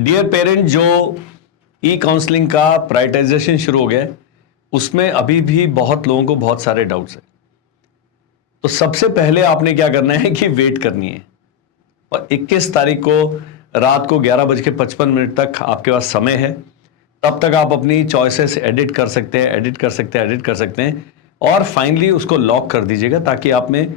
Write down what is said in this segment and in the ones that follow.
Dear parent, जो ई counselling का prioritisation शुरू हो गया है उसमें अभी भी बहुत लोगों को बहुत सारे डाउट्स हैं। तो सबसे पहले आपने क्या करना है कि वेट करनी है और 21 तारीख को रात को 11:55 तक आपके पास समय है। तब तक आप अपनी चॉइसेस एडिट कर सकते हैं और फाइनली उसको लॉक कर दीजिएगा ताकि आप में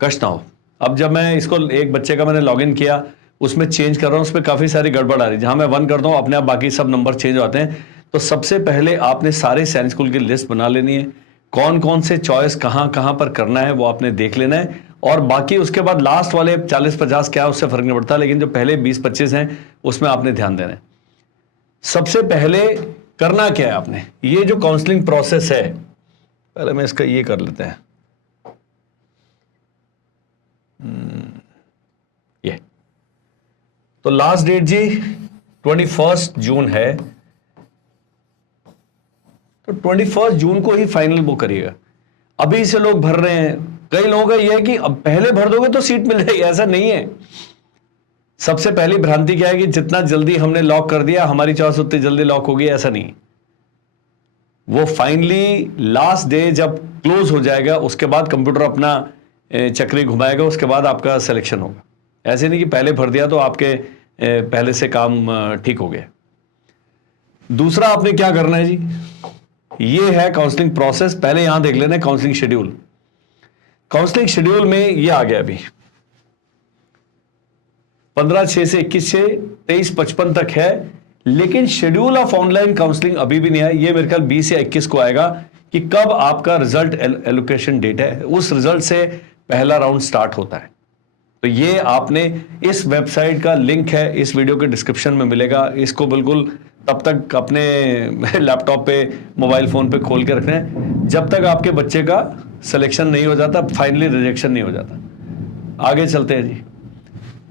कष्ट ना हो। अब जब मैं इसको एक बच्चे का मैंने लॉगिन किया, उसमें चेंज कर रहा हूं, उसमें काफी सारी गड़बड़ आ रही है। जहां मैं 1 करता हूं अपने आप बाकी सब नंबर चेंज होते हैं। तो सबसे पहले आपने सारे सैनिक स्कूल की लिस्ट बना लेनी है, कौन कौन से चॉइस कहां कहां पर करना है वो आपने देख लेना है। और बाकी उसके बाद लास्ट वाले 40-50 क्या उससे फर्क नहीं पड़ता, लेकिन जो पहले 20-25 हैं उसमें आपने ध्यान देना है। सबसे पहले करना क्या है आपने, ये जो काउंसलिंग प्रोसेस है, पहले मैं इसका ये कर लेते हैं, ये तो लास्ट डेट जी 21 जून है, तो 21 जून को ही फाइनल बुक करिएगा। अभी से लोग भर रहे हैं, कई लोगों का यह है कि अब पहले भर दोगे तो सीट मिल जाएगी, ऐसा नहीं है। सबसे पहली भ्रांति क्या है कि जितना जल्दी हमने लॉक कर दिया हमारी चॉइस उतनी जल्दी लॉक होगी, ऐसा नहीं। वो फाइनली लास्ट डे जब क्लोज हो जाएगा उसके बाद कंप्यूटर अपना चक्री घुमाएगा, उसके बाद आपका सिलेक्शन होगा। ऐसे नहीं कि पहले भर दिया तो आपके पहले से काम ठीक हो गया। दूसरा आपने क्या करना है जी, ये है काउंसलिंग प्रोसेस। पहले यहां देख लेना काउंसलिंग शेड्यूल। काउंसलिंग शेड्यूल में ये आ गया अभी 15/6 से 21 से 23-55 तक है, लेकिन शेड्यूल ऑफ ऑनलाइन काउंसलिंग अभी भी नहीं आया। ये मेरे ख्याल 20 या 21 को आएगा कि कब आपका रिजल्ट एलोकेशन डेट है, उस रिजल्ट से पहला राउंड स्टार्ट होता है। तो ये आपने इस वेबसाइट का लिंक है, इस वीडियो के डिस्क्रिप्शन में मिलेगा। इसको बिल्कुल तब तक अपने लैपटॉप पे मोबाइल फोन पे खोल के रखना है जब तक आपके बच्चे का सिलेक्शन नहीं हो जाता, फाइनली रिजेक्शन नहीं हो जाता। आगे चलते हैं जी।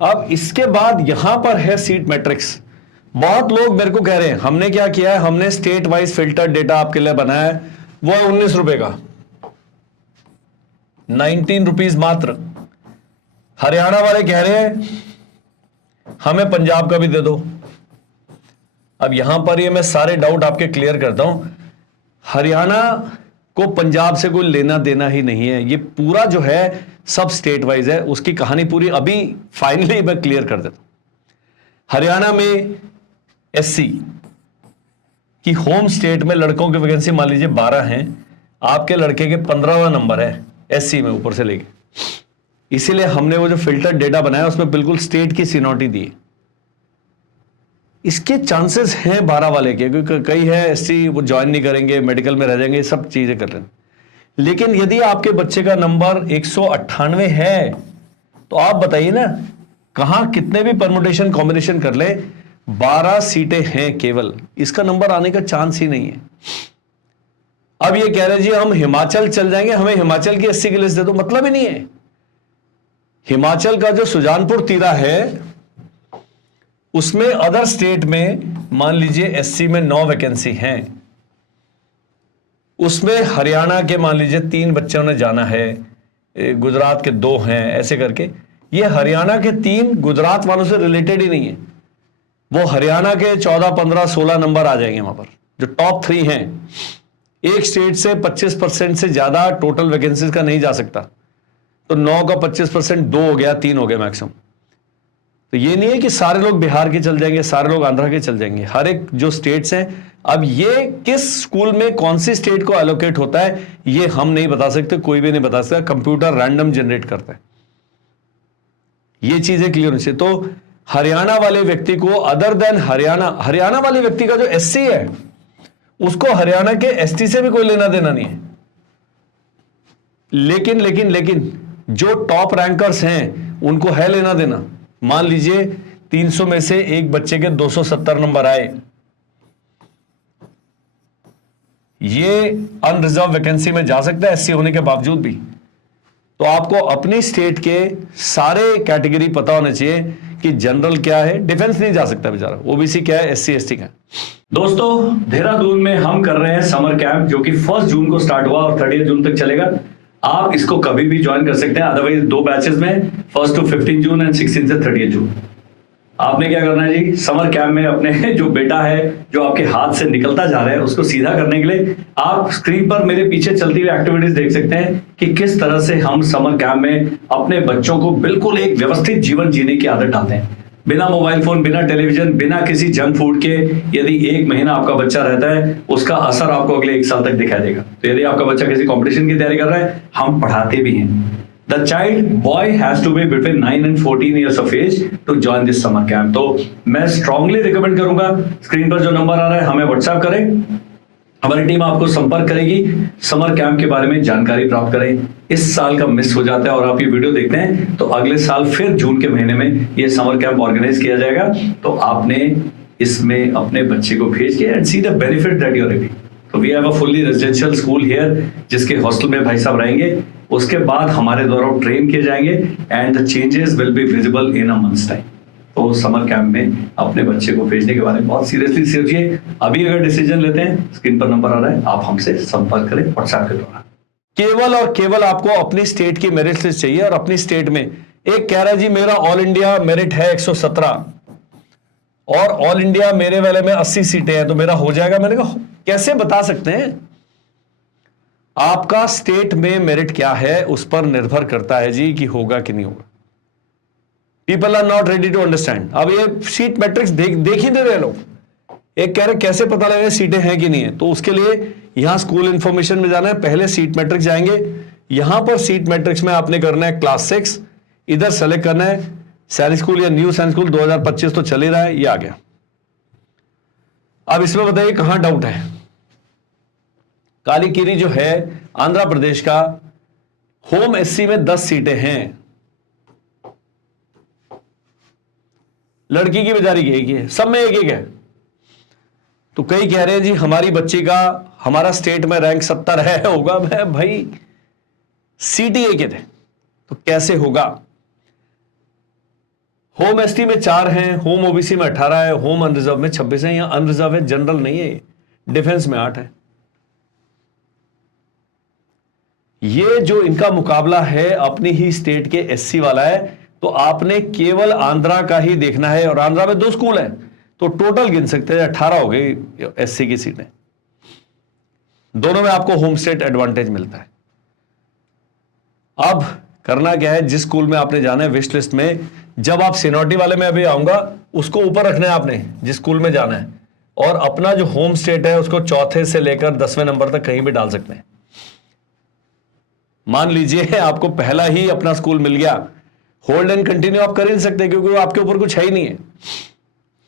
अब इसके बाद यहां पर है सीट मैट्रिक्स। बहुत लोग मेरे को कह रहे हैं हमने क्या किया है, हमने स्टेट वाइज फिल्टर डेटा आपके लिए बनाया है, वो है 19 रुपए का, 19 रुपीज मात्र। हरियाणा वाले कह रहे हैं हमें पंजाब का भी दे दो। अब यहां पर ये मैं सारे डाउट आपके क्लियर करता हूं। हरियाणा को पंजाब से कोई लेना देना ही नहीं है, ये पूरा जो है सब स्टेट वाइज है, उसकी कहानी पूरी अभी फाइनली मैं क्लियर कर देता हूं। हरियाणा में एससी की होम स्टेट में लड़कों की वैकेंसी मान लीजिए 12 हैं, आपके लड़के के 15वां नंबर है एससी में ऊपर से लेके, इसीलिए हमने वो जो फिल्टर डेटा बनाया उसमें बिल्कुल स्टेट की सीनोरिटी दी। इसके चांसेस हैं 12 वाले के, क्योंकि कई है एससी वो ज्वाइन नहीं करेंगे, मेडिकल में रह जाएंगे, सब चीजें कर लेंगे। लेकिन यदि आपके बच्चे का नंबर 198 है तो आप बताइए ना, कहां कितने भी परमुटेशन कॉम्बिनेशन कर ले, 12 सीटें हैं केवल, इसका नंबर आने का चांस ही नहीं है। अब ये कह रहे जी हम हिमाचल चल जाएंगे, हमें हिमाचल की एससी की लिस्ट दे दो, मतलब ही नहीं है। हिमाचल का जो सुजानपुर तीरा है उसमें अदर स्टेट में मान लीजिए एससी में 9 वैकेंसी हैं, उसमें हरियाणा के मान लीजिए 3 बच्चों ने जाना है, गुजरात के 2 हैं, ऐसे करके ये हरियाणा के 3 गुजरात वालों से रिलेटेड ही नहीं है। वो हरियाणा के 14, 15, 16 नंबर आ जाएंगे वहां पर, जो टॉप 3 हैं। एक स्टेट से 25% से ज्यादा टोटल वैकेंसीज का नहीं जा सकता, तो 9 का 25% 2 हो गया, 3 हो गया मैक्सिमम। तो ये नहीं है कि सारे लोग बिहार के चल जाएंगे, सारे लोग आंध्रा के चल जाएंगे, हर एक जो स्टेट्स हैं। अब ये किस स्कूल में कौन सी स्टेट को एलोकेट होता है ये हम नहीं बता सकते, कोई भी नहीं बता सकता, कंप्यूटर रैंडम जनरेट करता है। ये चीजें क्लियर होनी चाहिए। तो हरियाणा वाले व्यक्ति को अदर देन हरियाणा वाले व्यक्ति का जो एससी है उसको हरियाणा के एसटी से भी कोई लेना देना नहीं है। लेकिन जो टॉप रैंकर्स हैं उनको है लेना देना। मान लीजिए 300 में से एक बच्चे के 270 नंबर आए, ये अनरिजर्व वैकेंसी में जा सकता है एससी होने के बावजूद भी। तो आपको अपनी स्टेट के सारे कैटेगरी पता होने चाहिए कि जनरल क्या है, डिफेंस नहीं जा सकता बेचारा, ओबीसी क्या है, एससी एसटी क्या है। दोस्तों देहरादून में हम कर रहे हैं समर कैंप, जो कि 1 जून को स्टार्ट हुआ और 30 जून तक चलेगा। आप इसको कभी भी ज्वाइन कर सकते हैं, अदरवाइज 2 बैचेस में, 1 to 15 जून एंड 16 से 30 जून। आपने क्या करना है जी, समर कैंप में अपने जो बेटा है जो आपके हाथ से निकलता जा रहा है उसको सीधा करने के लिए आप स्क्रीन पर मेरे पीछे चलती हुई एक्टिविटीज देख सकते हैं कि किस तरह से हम समर कैंप में अपने बच्चों को बिल्कुल एक व्यवस्थित जीवन जीने की आदत डालते हैं, बिना मोबाइल फोन, बिना टेलीविजन, बिना किसी जंक फूड के। यदि 1 महीना आपका बच्चा रहता है उसका असर आपको अगले 1 साल तक दिखाई देगा। तो यदि आपका बच्चा किसी कंपटीशन की तैयारी कर रहा है, हम पढ़ाते भी हैं। The child boy has to be between 9 and 14 years of age to join this summer camp। तो मैं स्ट्रांगली रिकमेंड करूंगा, स्क्रीन पर जो नंबर आ रहा है हमें व्हाट्सएप करें, हमारी टीम आपको संपर्क करेगी, समर कैंप के बारे में जानकारी प्राप्त करें। इस साल का मिस हो जाता है और आप ये वीडियो देखते हैं तो अगले साल फिर जून के महीने में ये समर कैंप ऑर्गेनाइज किया जाएगा। तो आपने इसमें अपने बच्चे को भेज के and see the benefit that you are receiving. तो we have a fully residential school here, जिसके हॉस्टल में भाई साहब रहेंगे। उसके बाद हमारे द्वारा ट्रेन किए जाएंगे and the changes will be visible in a months time. तो समर कैंप में अपने बच्चे को भेजने के बारे में बहुत सीरियसली सोचिए। अभी अगर डिसीजन लेते हैं, स्क्रीन पर नंबर आ रहा है, आप हमसे संपर्क करें व्हाट्सएप के द्वारा। केवल और केवल आपको अपनी स्टेट की मेरिट लिस्ट चाहिए और अपनी स्टेट में एक कह रहा है जी मेरा ऑल इंडिया मेरिट है 117 और ऑल इंडिया मेरे वाले में 80 सीटें हैं तो मेरा हो जाएगा। मैंने कहा कैसे बता सकते हैं? आपका स्टेट में मेरिट क्या है उस पर निर्भर करता है जी कि होगा कि नहीं होगा। People are not ready to understand. अब ये सीट मैट्रिक्स देख ही दे रहे लोग। एक कह रहे कैसे पता लगेगा सीटें हैं कि नहीं है, तो उसके लिए यहां स्कूल इंफॉर्मेशन में जाना है, पहले सीट मैट्रिक्स जाएंगे। यहां पर सीट मैट्रिक्स में आपने करना है क्लास 6, इधर सेलेक्ट करना है सैनिक स्कूल या न्यू सैनिक स्कूल 2025 तो चल ही रहा है, ये आ गया। अब इसमें बताइए कहां डाउट है। कालीकिरी जो है आंध्र प्रदेश का, होम एससी में 10 सीटें हैं, लड़की की बेचारी की एक ही है, सब में एक एक है। तो कई कह रहे हैं जी हमारी बच्ची का हमारा स्टेट में रैंक 70 है होगा। मैं भाई सीट ही एक थे तो कैसे होगा। होम एसटी में 4 हैं, होम ओबीसी में 18 है, होम अनरिजर्व में 26 है। यहां अनरिजर्व है, जनरल नहीं है, डिफेंस में 8 है। ये जो इनका मुकाबला है अपनी ही स्टेट के एससी वाला है, तो आपने केवल आंध्रा का ही देखना है और आंध्रा में 2 स्कूल हैं तो टोटल गिन सकते हैं 18 हो गई एससी की सीटें। दोनों में आपको होम स्टेट एडवांटेज मिलता है। अब करना क्या है, जिस स्कूल में आपने जाना है विश लिस्ट में, जब आप सीनियरिटी वाले में अभी आऊंगा उसको ऊपर रखना है आपने जिस स्कूल में जाना है, और अपना जो होम स्टेट है उसको 4थे से लेकर 10वें नंबर तक कहीं भी डाल सकते हैं। मान लीजिए आपको पहला ही अपना स्कूल मिल गया, होल्ड एंड कंटिन्यू आप कर ही नहीं सकते क्योंकि वो आपके ऊपर कुछ है ही नहीं है।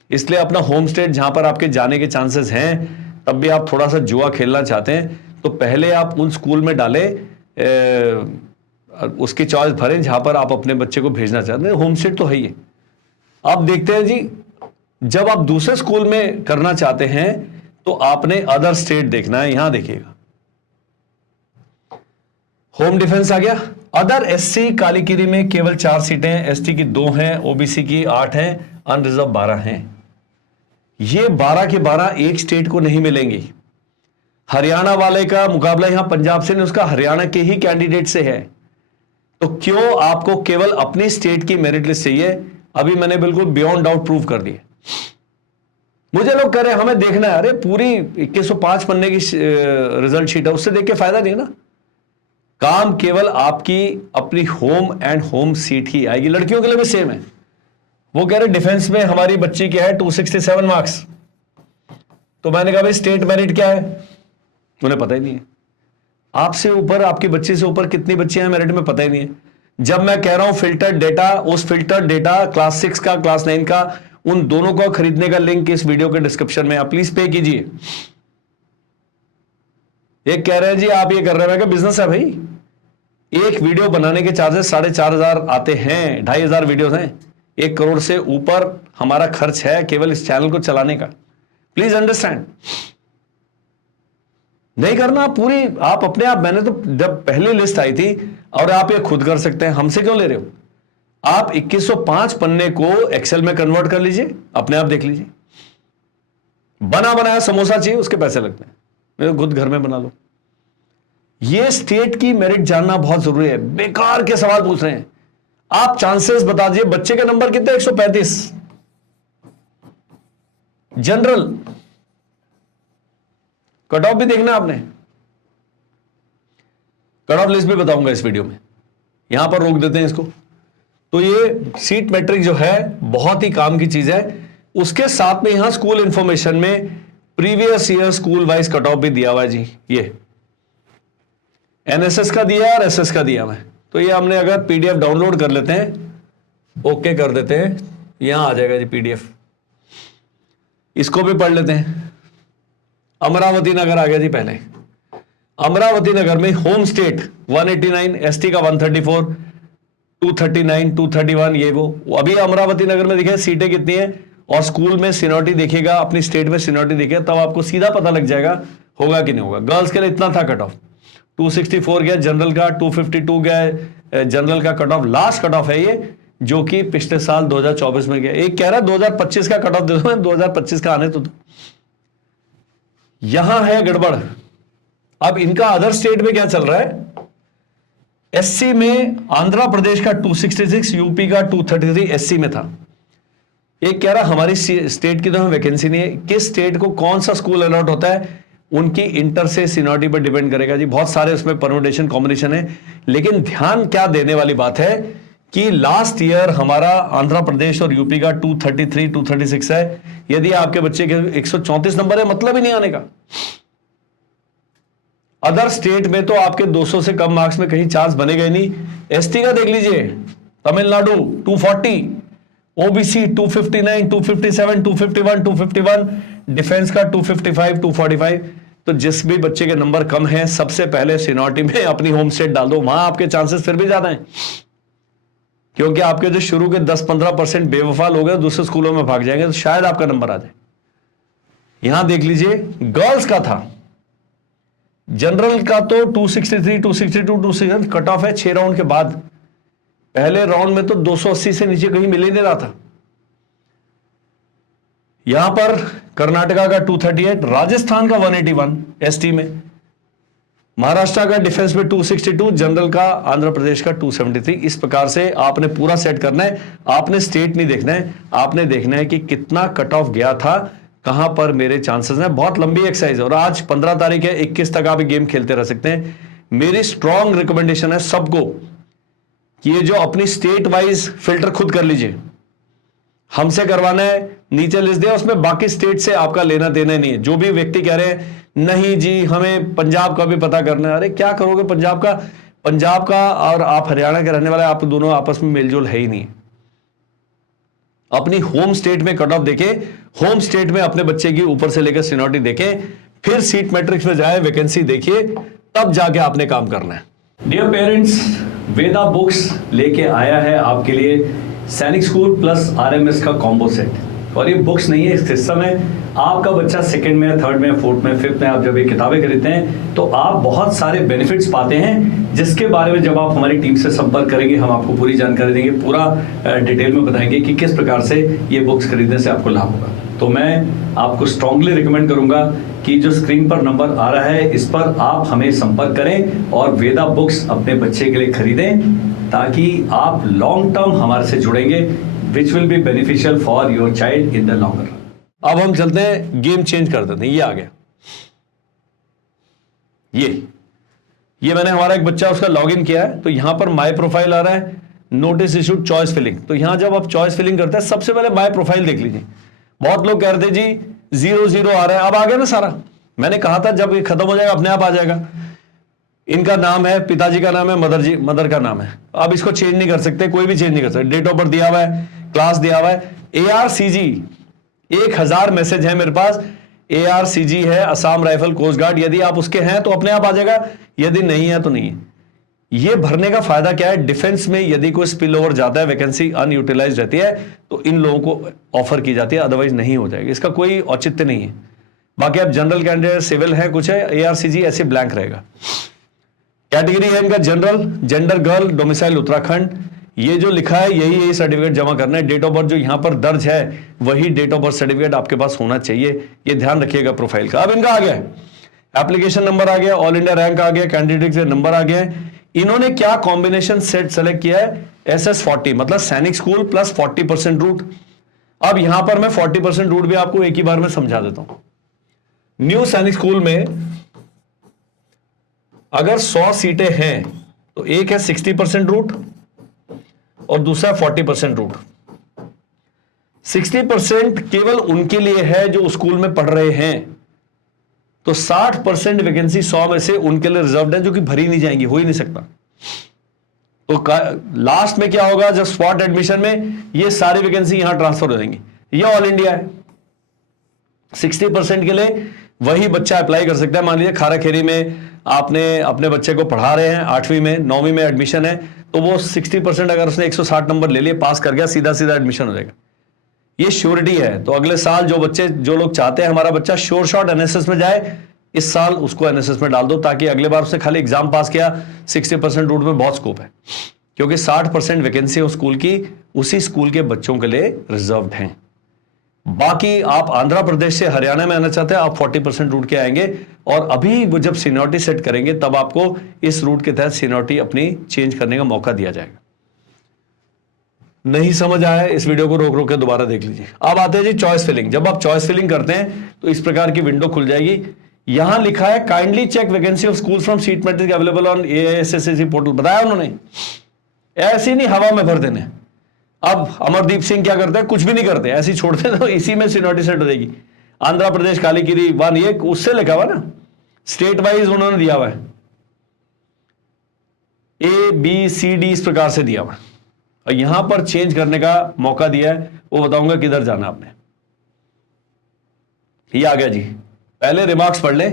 इसलिए अपना होम स्टेट जहां पर आपके जाने के चांसेस हैं, तब भी आप थोड़ा सा जुआ खेलना चाहते हैं तो पहले आप उन स्कूल में डालें, उसकी चॉइस भरें जहां पर आप अपने बच्चे को भेजना चाहते हैं। होम स्टेट तो है ही। अब देखते हैं जी, जब आप दूसरे स्कूल में करना चाहते हैं तो आपने अदर स्टेट देखना है। यहां देखिएगा होम डिफेंस आ गया। अदर एससी कालीकिरी में केवल 4 सीटें, एसटी की 2 हैं, ओबीसी की 8 हैं, अनरिजर्व 12 हैं। ये 12 के 12 एक स्टेट को नहीं मिलेंगी। हरियाणा वाले का मुकाबला यहां पंजाब से नहीं, उसका हरियाणा के ही कैंडिडेट से है। तो क्यों आपको केवल अपनी स्टेट की मेरिट लिस्ट चाहिए? अभी मैंने बिल्कुल बियॉन्ड डाउट प्रूव कर दिया। मुझे लोग कह रहे हैं हमें देखना है, अरे पूरी 2105 पन्ने की रिजल्ट शीट है, उससे देख के फायदा नहीं है ना। काम केवल आपकी अपनी होम एंड होम सीट ही आएगी। लड़कियों के लिए भी सेम है। वो कह रहे डिफेंस में हमारी बच्ची की है 267 मार्क्स, तो मैंने कहा भाई स्टेट मेरिट क्या है, उन्हें पता ही नहीं है। आपसे ऊपर, आपकी बच्ची से ऊपर कितनी बच्चियां हैं मेरिट में पता ही नहीं है। जब मैं कह रहा हूं फिल्टर्ड डेटा, उस फिल्टर्ड डेटा क्लास 6 का, क्लास 9 का, उन दोनों को खरीदने का लिंक इस वीडियो के डिस्क्रिप्शन में, आप प्लीज पे कीजिए। एक कह रहे हैं जी आप ये कर रहे हैं, मैं बिजनेस है भाई। एक वीडियो बनाने के चार्जेस 4,500 आते हैं, 2,500 वीडियोस हैं, 1 करोड़ से ऊपर हमारा खर्च है केवल इस चैनल को चलाने का। Please understand. नहीं करना पूरी आप अपने आप। मैंने तो जब पहली लिस्ट आई थी, और आप ये खुद कर सकते हैं, हमसे क्यों ले रहे हो? आप 2105 पन्ने को एक्सेल में कन्वर्ट कर लीजिए, अपने आप देख लीजिए। बना बनाया समोसा चाहिए, उसके पैसे लगते हैं, मेरे खुद घर में बना लो। ये स्टेट की मेरिट जानना बहुत जरूरी है। बेकार के सवाल पूछ रहे हैं आप। चांसेस बता दीजिए, बच्चे के नंबर कितने? 135। जनरल कट ऑफ भी देखना है आपने, कट ऑफ लिस्ट भी बताऊंगा इस वीडियो में, यहां पर रोक देते हैं इसको। तो ये सीट मैट्रिक्स जो है बहुत ही काम की चीज है। उसके साथ में यहां स्कूल इंफॉर्मेशन में previous year school wise cut off भी दिया हुआ है जी। ये एनएसएस का दिया और एसएस का दिया हुआ है। तो ये हमने अगर पीडीएफ डाउनलोड कर लेते हैं, ओके कर देते हैं, यहां आ जाएगा जी पीडीएफ। इसको भी पढ़ लेते हैं। अमरावती नगर आ गया जी। पहले अमरावती नगर में होम स्टेट 189, एसटी का 134, 239, 231, ये वो अभी अमरावती नगर में देखिए सीटें कितनी है, और स्कूल में सीनियरिटी देखिएगा, अपनी स्टेट में सीनियरिटी देखिएगा, तब आपको सीधा पता लग जाएगा होगा कि नहीं होगा। गर्ल्स के लिए इतना था कट ऑफ, 264 गया जनरल का, 252 गया जनरल का cut off. Last cut off है ये, जो कि पिछले साल 2024 में गया। एक कह रहा है 2025 का कट ऑफ दे दो, 2025 का आने तो दो। यहां है गड़बड़। अब इनका अदर स्टेट में क्या चल रहा है, एससी में आंध्र प्रदेश का 266, यूपी का 233 एससी में था। एक कह रहा हमारी स्टेट की तो हमें वैकेंसी नहीं है। किस स्टेट को कौन सा स्कूल अलॉट होता है उनकी इंटर से सीनियरिटी पर डिपेंड करेगा जी। बहुत सारे उसमें परम्यूटेशन कॉम्बिनेशन है, लेकिन ध्यान क्या देने वाली बात है कि लास्ट ईयर हमारा आंध्र प्रदेश और यूपी का 233, 236 है। यदि आपके बच्चे के 134 नंबर है, मतलब ही नहीं आने का। अदर स्टेट में तो आपके 200 से कम मार्क्स में कहीं चांस बनेगा नहीं। एसटी का देख लीजिए, तमिलनाडु 240, ओबीसी 259, 257, 251, 251, डिफेंस का 255, 245। तो जिस भी बच्चे के नंबर कम है, सबसे पहले सीनियरिटी में अपनी होम स्टेट डाल दो, वहां आपके चांसेस फिर भी ज्यादा हैं, क्योंकि आपके जो शुरू के 10-15% बेवफा लोग हैं दूसरे स्कूलों में भाग जाएंगे, तो शायद आपका नंबर आ जाए। यहां देख लीजिए, गर्ल्स का था जनरल का तो 263, 262, 260 कट ऑफ है 6 राउंड के बाद। पहले राउंड में तो 280 से नीचे कहीं मिल ही नहीं रहा था। यहां पर कर्नाटका का 238, राजस्थान का 181 एसटी में, महाराष्ट्र का डिफेंस में 262, जनरल का आंध्र प्रदेश का 273। इस प्रकार से आपने पूरा सेट करना है। आपने स्टेट नहीं देखना है, आपने देखना है कि कितना कट ऑफ गया था, कहां पर मेरे चांसेस हैं। बहुत लंबी एक्सरसाइज है और आज 15 तारीख है, 21 तक आप गेम खेलते रह सकते हैं। मेरी स्ट्रॉन्ग रिकमेंडेशन है सबको कि ये जो अपनी स्टेट वाइज फिल्टर खुद कर लीजिए। हमसे करवाना है, नीचे लिस्ट दिया, उसमें बाकी स्टेट से आपका लेना देना नहीं है। जो भी व्यक्ति कह रहे हैं नहीं जी हमें पंजाब का भी पता करना है, अरे क्या करोगे पंजाब का और आप हरियाणा के रहने वाले, आप दोनों आपस में मेलजोल है ही नहीं। अपनी होम स्टेट में कट ऑफ देखें, होम स्टेट में अपने बच्चे की ऊपर से लेकर सीनियरिटी देखें, फिर सीट मैट्रिक्स में जाए, वैकेंसी देखिए, तब जाके आपने काम करना है। डियर पेरेंट्स, वेदा बुक्स लेके आया है आपके लिए सैनिक स्कूल प्लस आरएमएस का कॉम्बो सेट। और ये बुक्स नहीं है, इस सिस्टम में आपका बच्चा सेकंड में, थर्ड में, फोर्थ में, फिफ्थ में आप जब ये किताबें खरीदते हैं तो आप बहुत सारे बेनिफिट्स पाते हैं, जिसके बारे में जब आप हमारी टीम से संपर्क करेंगे हम आपको पूरी जानकारी देंगे, पूरा डिटेल में बताएंगे कि किस प्रकार से ये बुक्स खरीदने से आपको लाभ होगा। तो मैं आपको स्ट्रांगली रिकमेंड करूंगा कि जो स्क्रीन पर नंबर आ रहा है इस पर आप हमें संपर्क करें और वेदा बुक्स अपने बच्चे के लिए खरीदें, ताकि आप लॉन्ग टर्म हमारे से जुड़ेंगे, which will be beneficial for your child in the long run. अब हम चलते हैं, गेम चेंज कर देते हैं। ये आ गया, ये मैंने हमारा एक बच्चा उसका लॉगिन किया है, तो यहां पर माय प्रोफाइल आ रहा है, नोटिस इशूड चॉइस फिलिंग। तो यहां जब आप चॉइस फिलिंग करते हैं, सबसे पहले माय प्रोफाइल देख लीजिए। बहुत लोग कह रहे थे जी 0-0 आ रहा है, अब आ गया ना सारा। मैंने कहा था जब ये खत्म हो जाएगा अपने आप आ जाएगा। इनका नाम है, पिताजी का नाम है, मदर का नाम है। अब इसको चेंज नहीं कर सकते, कोई भी चेंज नहीं कर सकते। डेट ऑफ बर्थ दिया हुआ है, क्लास दिया हुआ है। ARCG 1000 मैसेज है मेरे पास। ARCG है असम राइफल कोस्ट गार्ड, यदि आप उसके हैं तो अपने आप आ जाएगा, यदि नहीं है तो नहीं है। ये भरने का फायदा क्या है, डिफेंस में यदि कोई स्पिल ओवर जाता है, वैकेंसी अनयूटिलाइज रहती है, तो इन लोगों को ऑफर की जाती है, अदरवाइज नहीं हो जाएगी। इसका कोई औचित्य नहीं है। बाकी आप जनरल कैंडिडेट, सिविल है, कुछ है, ARCG ऐसे ब्लैंक रहेगा। कैटेगरी है इनका general, gender girl, domicile Uttarakhand. ये जो लिखा है यही सर्टिफिकेट जमा करना है। डेट ऑफ बर्थ जो यहां पर दर्ज है वही डेट ऑफ बर्थ सर्टिफिकेट आपके पास होना चाहिए, ये ध्यान रखिएगा प्रोफाइल का। अब इनका आ गया एप्लीकेशन नंबर, आ गया ऑल इंडिया रैंक, आ गया कैंडिडेट नंबर, आ गया। इन्होंने क्या कॉम्बिनेशन सेट सेलेक्ट किया है, SS40, मतलब सैनिक स्कूल प्लस 40% रूट। अब यहां पर मैं 40% रूट भी आपको एक ही बार में समझा देता हूं। न्यू सैनिक स्कूल में अगर 100 सीटें हैं तो एक है 60% रूट और दूसरा 40% रूट। 60% केवल उनके लिए है जो स्कूल में पढ़ रहे हैं, तो 60% वैकेंसी 100 में से उनके लिए रिजर्व्ड है, जो कि भरी नहीं जाएंगी, हो ही नहीं सकता। तो लास्ट में क्या होगा, जब स्पॉट एडमिशन में ये सारी वैकेंसी यहां ट्रांसफर हो जाएंगी। ये ऑल इंडिया है। 60% के लिए वही बच्चा अप्लाई कर सकता है। मान लीजिए खाराखेरी में आपने अपने बच्चे को पढ़ा रहे हैं, 8वीं में 9वीं में एडमिशन है, तो वो 60% अगर उसने 160 नंबर ले लिए, पास कर गया, सीधा सीधा एडमिशन हो जाएगा। ये श्योरिटी है। तो अगले साल जो लोग चाहते हैं हमारा बच्चा श्योर शॉट एनएसएस में जाए, इस साल उसको एनएसएस में डाल दो, ताकि अगले बार उसने खाली एग्जाम पास किया, 60% रूट में बहुत स्कोप है, क्योंकि 60% वैकेंसी उस स्कूल की उसी स्कूल के बच्चों के लिए रिजर्व्ड हैं। बाकी आप आंध्र प्रदेश से हरियाणा में आना चाहते हैं, आप 40% रूट के आएंगे, और अभी वो जब सीनियरिटी सेट करेंगे तब आपको इस रूट के तहत सीनियरिटी अपनी चेंज करने का मौका दिया जाएगा। नहीं समझ आया, इस वीडियो को रोक रोक के दोबारा देख लीजिए। अब आते हैं जी चॉइस फिलिंग। जब आप चॉइस फिलिंग करते हैं तो इस प्रकार की विंडो खुल जाएगी। यहां लिखा है kindly check vacancy of school from seat matrix available on AISSC portal. बताया उन्होंने, ऐसे नहीं हवा में भर देने। अब अमरदीप सिंह क्या करते हैं, कुछ भी नहीं करते, ऐसे ही छोड़ते हैं, तो इसी में सीनियरिटी सेट हो जाएगी। आंध्र प्रदेश कालीगिरी 1, ये उससे लिखा हुआ ना, स्टेट वाइज उन्होंने दिया हुआ है, ABCD इस प्रकार से दिया हुआ है, और यहां पर चेंज करने का मौका दिया है। वो बताऊंगा किधर जाना आपने। ये आ गया जी। पहले रिमार्क्स पढ़ ले।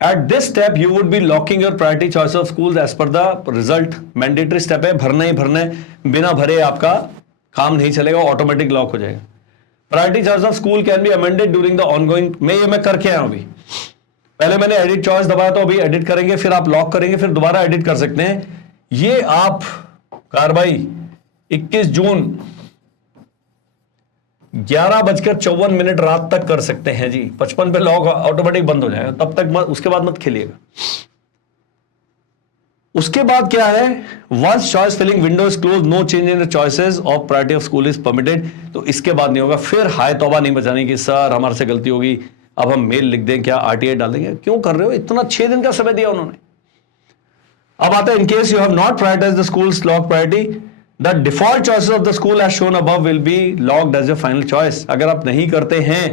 At this step you would be locking your priority choice of schools as per the result. Mandatory step है, भरना ही भरना है, बिना भरे आपका काम नहीं चलेगा, ऑटोमेटिक लॉक हो जाएगा। Priority choice of school can be amended during the ongoing. मैं करके आया हूं अभी। पहले मैंने एडिट चॉइस दबाया, तो अभी एडिट करेंगे, फिर आप लॉक करेंगे, फिर दोबारा एडिट कर सकते हैं। ये आप कार्रवाई 21 जून 11:54 रात तक कर सकते हैं जी। 55 पे लॉक ऑटोमेटिक बंद हो जाएगा, तब तक उसके बाद मत खेलिएगा। उसके बाद क्या है, once choice filling window is close, no change in the choices of priority of school is permitted. तो इसके बाद नहीं होगा। फिर हाय तौबा नहीं बचाने की, सर हमारे से गलती होगी, अब हम मेल लिख दें क्या, RTI डाल देंगे, क्यों कर रहे हो? इतना 6 दिन का समय दिया उन्होंने। अब आता है, in case you have not prioritised the schools lock priority, The default choices of the school as shown above will be logged as your final choice। अगर आप नहीं करते हैं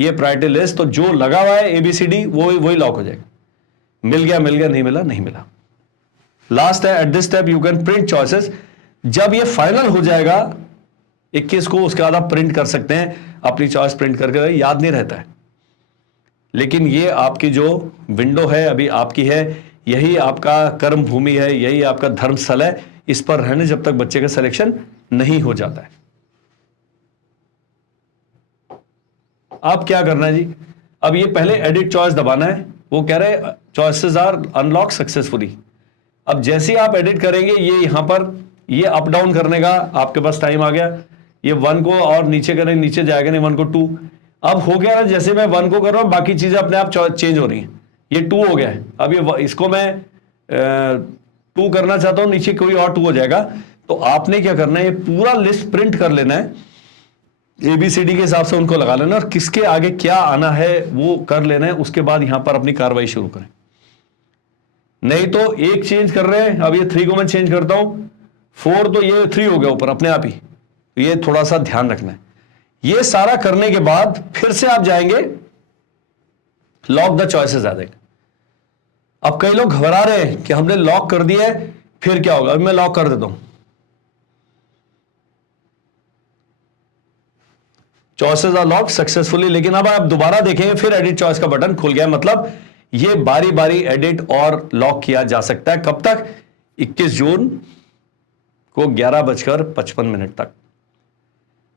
ये प्रायोरिटी लिस्ट, तो जो लगा हुआ है ABCD वही लॉक हो जाएगा। मिल गया, नहीं मिला, नहीं मिला। लास्ट है, eight this step you can print choices. जब ये फाइनल हो जाएगा 21 को, उसके बाद आप प्रिंट कर सकते हैं अपनी चॉइस, प्रिंट करके, याद नहीं रहता है। लेकिन ये आपकी जो विंडो है अभी आपकी है, यही आपका कर्म भूमि है, यही आपका धर्म स्थल है। इस पर रहने जब तक बच्चे का सिलेक्शन नहीं हो जाता है। अब क्या करना है जी, अब ये पहले एडिट चॉइस दबाना है। वो कह रहे हैं चॉइसेस आर अनलॉक सक्सेसफुली। अब जैसे ही आप एडिट करेंगे, ये यहां पर ये अप डाउन करने का आपके पास टाइम आ गया। ये 1 को और नीचे करें, नीचे जाएगा नहीं, 1 को 2। अब हो गया ना, जैसे मैं 1 को कर रहा हूं, बाकी चीजें अपने आप चेंज हो रही हैं। ये 2 हो गया है। अब ये इसको मैं 2 करना चाहता हूं, नीचे कोई और 2 हो जाएगा। तो आपने क्या करना है, ये पूरा लिस्ट प्रिंट कर लेना है, ABCD के हिसाब से उनको लगा लेना, और किसके आगे क्या आना है वो कर लेना है। उसके बाद यहां पर अपनी कार्रवाई शुरू करें। नहीं तो एक चेंज कर रहे हैं, अब ये 3 को मैं चेंज करता हूं, 4 तो ये 3 हो गया ऊपर अपने आप ही। तो ये थोड़ा सा ध्यान रखना है। ये सारा करने के बाद फिर से आप जाएंगे, लॉक द चॉइसेस आ जाएगा। अब कई लोग घबरा रहे हैं कि हमने लॉक कर दिया है, फिर क्या होगा। अब मैं लॉक कर देता हूं। Choices are lock successfully. लेकिन अब आप दोबारा देखेंगे, फिर एडिट चॉइस का बटन खुल गया। मतलब ये बारी बारी एडिट और लॉक किया जा सकता है। कब तक? 21 जून को 11:55 तक।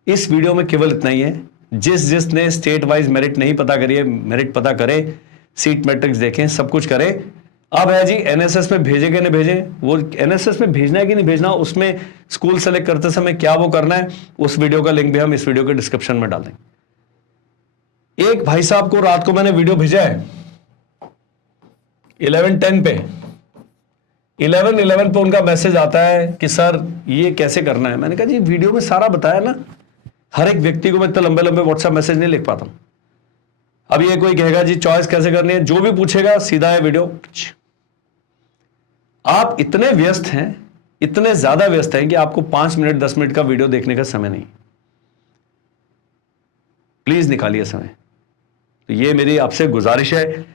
इस वीडियो में केवल इतना ही है। जिसने स्टेट वाइज मेरिट नहीं पता करिए, मेरिट पता करें, सीट मैट्रिक्स देखें, सब कुछ करें। अब है जी एनएसएस में भेजे कि नहीं भेजे, वो एनएसएस में भेजना है कि नहीं भेजना, उसमें स्कूल सेलेक्ट करते समय क्या वो करना है, उस वीडियो का लिंक भी हम इस वीडियो के डिस्क्रिप्शन में डाल देंगे। एक भाई साहब को रात को मैंने वीडियो भेजा है 11:10 पे, 11:11 पे उनका मैसेज आता है कि सर ये कैसे करना है। मैंने कहा जी वीडियो में सारा बताया ना, हर एक व्यक्ति को मैं इतना लंबे लंबे व्हाट्सएप मैसेज नहीं लिख पाता हूं। अब ये कोई कहेगा जी चॉइस कैसे करनी है, जो भी पूछेगा सीधा है वीडियो। आप इतने व्यस्त हैं, इतने ज्यादा व्यस्त हैं कि आपको 5 मिनट 10 मिनट का वीडियो देखने का समय नहीं। प्लीज निकालिए समय। तो ये मेरी आपसे गुजारिश है,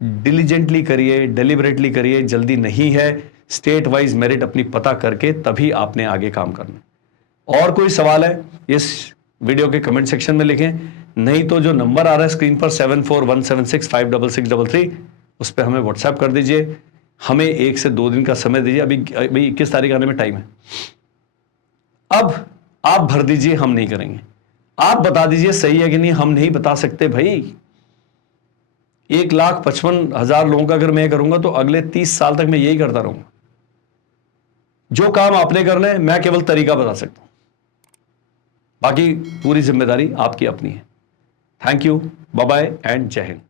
डिलीजेंटली करिए, डिलिबरेटली करिए, जल्दी नहीं है। स्टेट वाइज मेरिट अपनी पता करके तभी आपने आगे काम करना। और कोई सवाल है इस वीडियो के कमेंट सेक्शन में लिखें, नहीं तो जो नंबर आ रहा है स्क्रीन पर 7417656633, उस पर हमें व्हाट्सएप कर दीजिए। हमें 1 से 2 दिन का समय दीजिए। अभी 21 तारीख आने में टाइम है। अब आप भर दीजिए, हम नहीं करेंगे। आप बता दीजिए सही है कि नहीं, हम नहीं बता सकते भाई। 1,55,000 लोगों का अगर मैं करूंगा तो अगले 30 साल तक मैं यही करता रहूंगा। जो काम आपने करना है, मैं केवल तरीका बता सकता हूं, बाकी पूरी जिम्मेदारी आपकी अपनी है। Thank you, bye bye and जय हिंद।